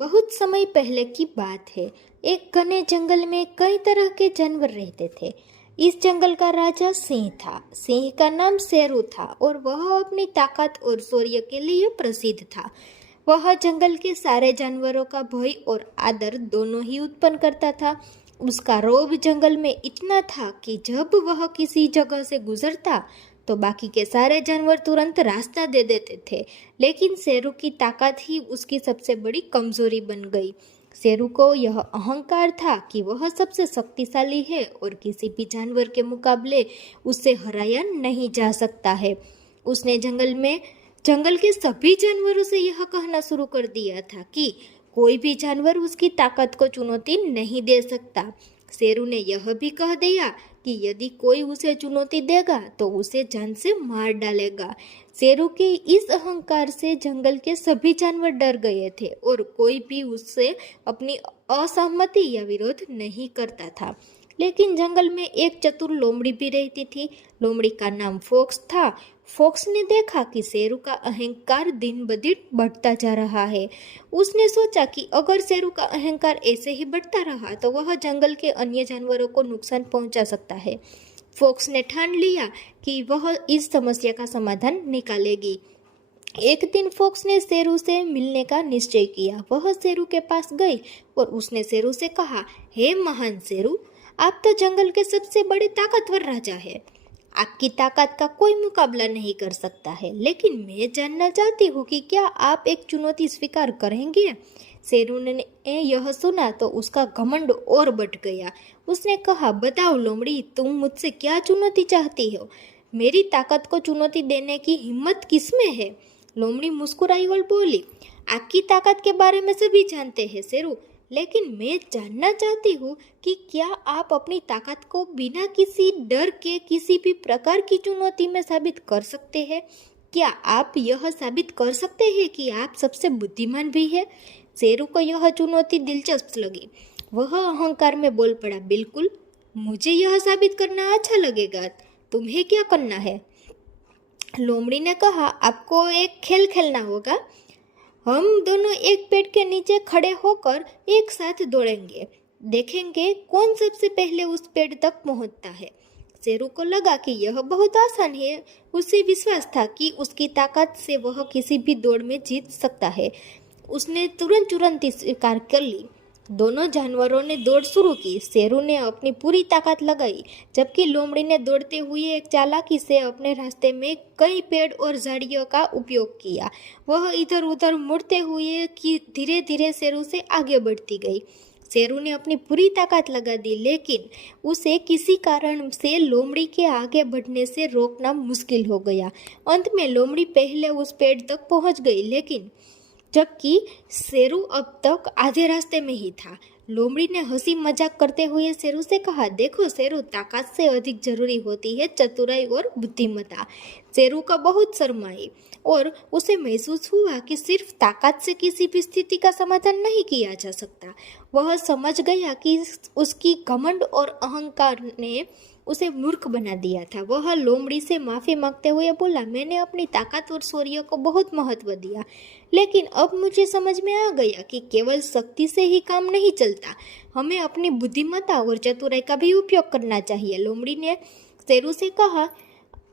बहुत समय पहले की बात है। एक घने जंगल में कई तरह के जानवर रहते थे। इस जंगल का राजा सिंह था। सिंह का नाम शेरू था और वह अपनी ताकत और शौर्य के लिए प्रसिद्ध था। वह जंगल के सारे जानवरों का भय और आदर दोनों ही उत्पन्न करता था। उसका रौब जंगल में इतना था कि जब वह किसी जगह से गुजरता तो बाकी के सारे जानवर तुरंत रास्ता दे देते थे। लेकिन शेरू की ताकत ही उसकी सबसे बड़ी कमजोरी बन गई। शेरू को यह अहंकार था कि वह सबसे शक्तिशाली है और किसी भी जानवर के मुकाबले उससे हराया नहीं जा सकता है। उसने जंगल के सभी जानवरों से यह कहना शुरू कर दिया था कि कोई भी जानवर उसकी ताकत को चुनौती नहीं दे सकता। शेरू ने यह भी कह दिया कि यदि कोई उसे चुनौती देगा तो उसे जान से मार डालेगा। शेरू के इस अहंकार से जंगल के सभी जानवर डर गए थे और कोई भी उससे अपनी असहमति या विरोध नहीं करता था। लेकिन जंगल में एक चतुर लोमड़ी भी रहती थी। लोमड़ी का नाम फोक्स था। फोक्स ने देखा कि शेरू का अहंकार दिन ब दिन बढ़ता जा रहा है। उसने सोचा कि अगर शेरू का अहंकार ऐसे ही बढ़ता रहा तो वह जंगल के अन्य जानवरों को नुकसान पहुंचा सकता है। फोक्स ने ठान लिया कि वह इस समस्या का समाधान निकालेगी। एक दिन फोक्स ने शेरू से मिलने का निश्चय किया। वह शेरू के पास गई और उसने शेरू से कहा, हे महान शेरू, आप तो जंगल के सबसे बड़े ताकतवर राजा है। आपकी ताकत का कोई मुकाबला नहीं कर सकता है। लेकिन मैं जानना चाहती हूँ कि क्या आप एक चुनौती स्वीकार करेंगे। शेरू ने यह सुना तो उसका घमंड और बढ़ गया। उसने कहा, बताओ लोमड़ी, तुम मुझसे क्या चुनौती चाहती हो। मेरी ताकत को चुनौती देने की हिम्मत किसमें है। लोमड़ी मुस्कुराई और बोली, आपकी ताकत के बारे में सभी जानते हैं शेरू, लेकिन मैं जानना चाहती हूँ कि क्या आप अपनी ताकत को बिना किसी डर के किसी भी प्रकार की चुनौती में साबित कर सकते हैं। क्या आप यह साबित कर सकते हैं कि आप सबसे बुद्धिमान भी है। शेरू को यह चुनौती दिलचस्प लगी। वह अहंकार में बोल पड़ा, बिल्कुल, मुझे यह साबित करना अच्छा लगेगा। तुम्हें क्या करना है। लोमड़ी ने कहा, आपको एक खेल खेलना होगा। हम दोनों एक पेड़ के नीचे खड़े होकर एक साथ दौड़ेंगे। देखेंगे कौन सबसे पहले उस पेड़ तक पहुंचता है। शेरू को लगा कि यह बहुत आसान है। उसे विश्वास था कि उसकी ताकत से वह किसी भी दौड़ में जीत सकता है। उसने तुरंत स्वीकार कर ली। दोनों जानवरों ने दौड़ शुरू की। शेरू ने अपनी पूरी ताकत लगाई, जबकि लोमड़ी ने दौड़ते हुए एक चालाकी से अपने रास्ते में कई पेड़ और झाड़ियों का उपयोग किया। वह इधर उधर मुड़ते हुए कि धीरे धीरे शेरू से आगे बढ़ती गई। शेरू ने अपनी पूरी ताकत लगा दी, लेकिन उसे किसी कारण से लोमड़ी के आगे बढ़ने से रोकना मुश्किल हो गया। अंत में लोमड़ी पहले उस पेड़ तक पहुंच गई, लेकिन जबकि शेरू अब तक आधे रास्ते में ही था। लोमड़ी ने हंसी मजाक करते हुए शेरू से कहा, देखो शेरू, ताकत से अधिक जरूरी होती है चतुराई और बुद्धिमत्ता। शेरू का बहुत शर्म आई और उसे महसूस हुआ कि सिर्फ ताकत से किसी भी स्थिति का समाधान नहीं किया जा सकता। वह समझ गया कि उसकी घमंड और अहंकार ने उसे मूर्ख बना दिया था। वह लोमड़ी से माफी मांगते हुए बोला, मैंने अपनी ताकत और शौर्य को बहुत महत्व दिया, लेकिन अब मुझे समझ में आ गया कि केवल शक्ति से ही काम नहीं चलता। हमें अपनी बुद्धिमत्ता और चतुराई का भी उपयोग करना चाहिए। लोमड़ी ने शेरू से कहा,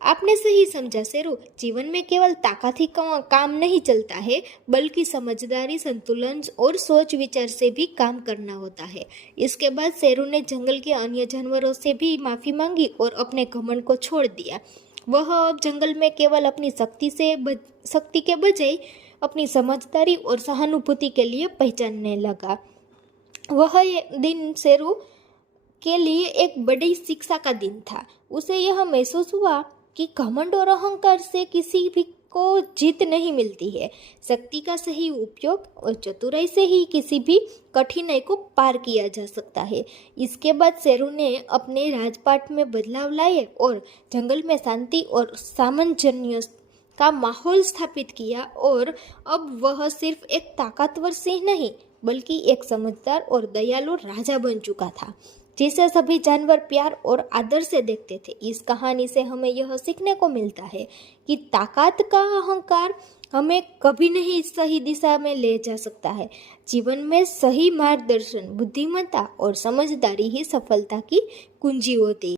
आपने सही समझा शेरू, जीवन में केवल ताकत ही काम नहीं चलता है, बल्कि समझदारी, संतुलन और सोच विचार से भी काम करना होता है। इसके बाद शेरू ने जंगल के अन्य जानवरों से भी माफी मांगी और अपने घमंड को छोड़ दिया। वह अब जंगल में केवल अपनी शक्ति के बजाय अपनी समझदारी और सहानुभूति के लिए पहचानने लगा। वह दिन शेरू के लिए एक बड़ी शिक्षा का दिन था। उसे यह महसूस हुआ कि घमंड और अहंकार से किसी भी को जीत नहीं मिलती है। शक्ति का सही उपयोग और चतुराई से ही किसी भी कठिनाई को पार किया जा सकता है। इसके बाद शेरू ने अपने राजपाट में बदलाव लाए और जंगल में शांति और सामंजस्य का माहौल स्थापित किया और अब वह सिर्फ एक ताकतवर सिंह नहीं, बल्कि एक समझदार और दयालु राजा बन चुका था, जिसे सभी जानवर प्यार और आदर से देखते थे। इस कहानी से हमें यह सीखने को मिलता है कि ताकत का अहंकार हमें कभी नहीं सही दिशा में ले जा सकता है। जीवन में सही मार्गदर्शन, बुद्धिमत्ता और समझदारी ही सफलता की कुंजी होती है।